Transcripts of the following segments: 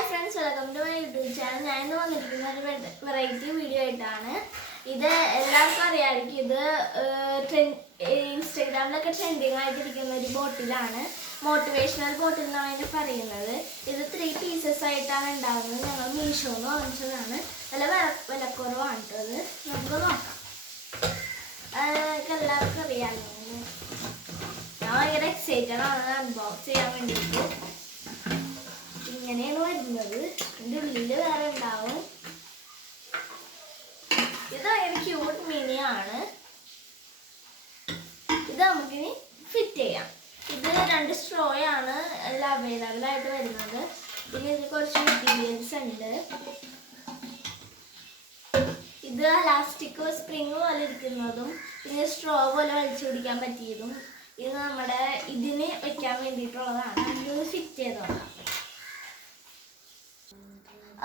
Hi friends, welcome to my YouTube channel. I am a variety video. This is Instagram trending bottle. Motivational bottle. This is 3 pieces. I am excited unboxing. ഇങ്ങനെയാണ് വരുന്നത്. ഇതിൻ്റെ ഉള്ളിൽ വേറെ ഉണ്ടാവും. ഇത് ഭയങ്കര cute മിനിയാണ്. ഇത് നമുക്കിനി ഫിറ്റ് ചെയ്യാം. ഇത് 2 സ്ട്രോയാണ് എല്ലാം അവൈലബിൾ ആയിട്ട് വരുന്നത്. പിന്നെ ഇതിൽ കുറച്ച് മെറ്റീരിയൽസ് ഉണ്ട്. ഇത് ഇലാസ്റ്റിക് സ്പ്രിങ് പോലെ ഇരിക്കുന്നതും പിന്നെ സ്ട്രോ പോലെ വലിച്ചു പിടിക്കാൻ പറ്റിയതും. ഇത് നമ്മുടെ ഇതിന് വെക്കാൻ വേണ്ടിയിട്ടുള്ളതാണ്. ഇത് ഫിറ്റ് ചെയ്തോളാം.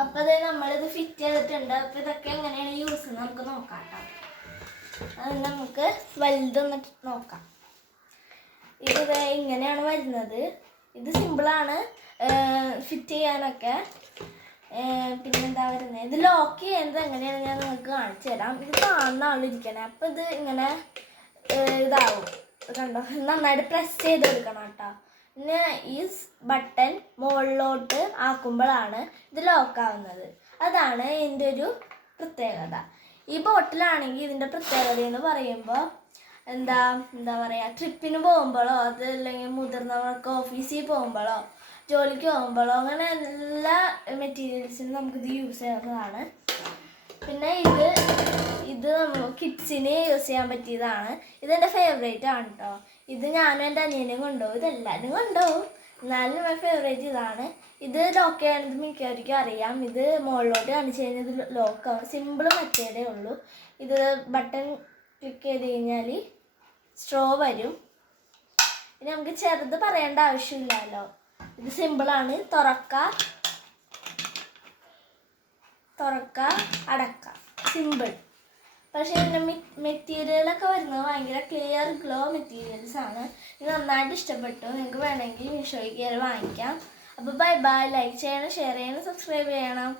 അപ്പോൾ നമ്മളിത് ഫിറ്റ് ചെയ്തിട്ടുണ്ട്. അപ്പോൾ ഇതൊക്കെ എങ്ങനെയാണ് യൂസ് ചെയ്യുന്നത് നമുക്ക് നോക്കാം കേട്ടോ. അത് നമുക്ക് വലുതൊന്ന് നോക്കാം. ഇത് ഇങ്ങനെയാണ് വരുന്നത്. ഇത് സിമ്പിളാണ് ഫിറ്റ് ചെയ്യാനൊക്കെ. പിന്നെന്താ വരുന്നത്, ഇത് ലോക്ക് ചെയ്യുന്നത് എങ്ങനെയാണ് ഞാൻ നിങ്ങൾക്ക് കാണിച്ചു തരാം. ഇത് കാണുന്ന ആളിരിക്കണേ. അപ്പോൾ ഇത് ഇങ്ങനെ ഇതാവും. കണ്ടോ, നന്നായിട്ട് പ്രസ് ചെയ്ത് കൊടുക്കണം കേട്ടോ. പിന്നെ ഈ ബട്ടൺ മുകളിലോട്ട് ആക്കുമ്പോഴാണ് ഇത് ലോക്കാവുന്നത്. അതാണ് ഇതിൻ്റെ ഒരു പ്രത്യേകത. ഈ ബോട്ടിലാണെങ്കിൽ ഇതിൻ്റെ പ്രത്യേകത എന്ന് പറയുമ്പോൾ എന്താ പറയുക, ട്രിപ്പിന് പോകുമ്പോഴോ അതല്ലെങ്കിൽ മുതിർന്നവർക്ക് ഓഫീസിൽ പോകുമ്പോഴോ ജോലിക്ക് പോകുമ്പോഴോ അങ്ങനെ എല്ലാ മെറ്റീരിയൽസിനും നമുക്കിത് യൂസ് ചെയ്യാവുന്നതാണ്. പിന്നെ ഇത് കിഡ്സിന് യൂസ് ചെയ്യാൻ പറ്റിയതാണ്. ഇതെൻ്റെ ഫേവറേറ്റ് ആണ് കേട്ടോ. ഇത് ഞാനും എൻ്റെ അനിയനും കൊണ്ടുപോകും. ഇതെല്ലാവരും കൊണ്ടുപോകും. എന്നാലും എൻ്റെ ഫേവറേറ്റ് ഇതാണ്. ഇത് ലോക്ക് ചെയ്യാനത് മിക്കവർക്കും അറിയാം. ഇത് മുകളിലോട്ട് കാണിച്ചു കഴിഞ്ഞാൽ ഇത് ലോക്കാവും. സിമ്പിൾ മെത്തേഡേ ഉള്ളൂ. ഇത് ബട്ടൺ ക്ലിക്ക് ചെയ്ത് കഴിഞ്ഞാൽ സ്ട്രോ വരും. ഇനി നമുക്ക് ചെറുത് പറയേണ്ട ആവശ്യമില്ലല്ലോ. ഇത് സിമ്പിളാണ്. തുറക്ക അടക്ക, സിമ്പിൾ. പക്ഷേ ഇതിൻ്റെ മെറ്റീരിയലൊക്കെ വരുന്നത് ഭയങ്കര ക്ലിയർ ഗ്ലോ മെറ്റീരിയൽസ് ആണ്. ഇത് നന്നായിട്ട് ഇഷ്ടപ്പെട്ടു. നിങ്ങൾക്ക് വേണമെങ്കിൽ മീഷോയിൽ കയറി വാങ്ങിക്കാം. അപ്പോൾ ബൈ ബൈ. ലൈക്ക് ചെയ്യണം, ഷെയർ ചെയ്യണം, സബ്സ്ക്രൈബ് ചെയ്യണം.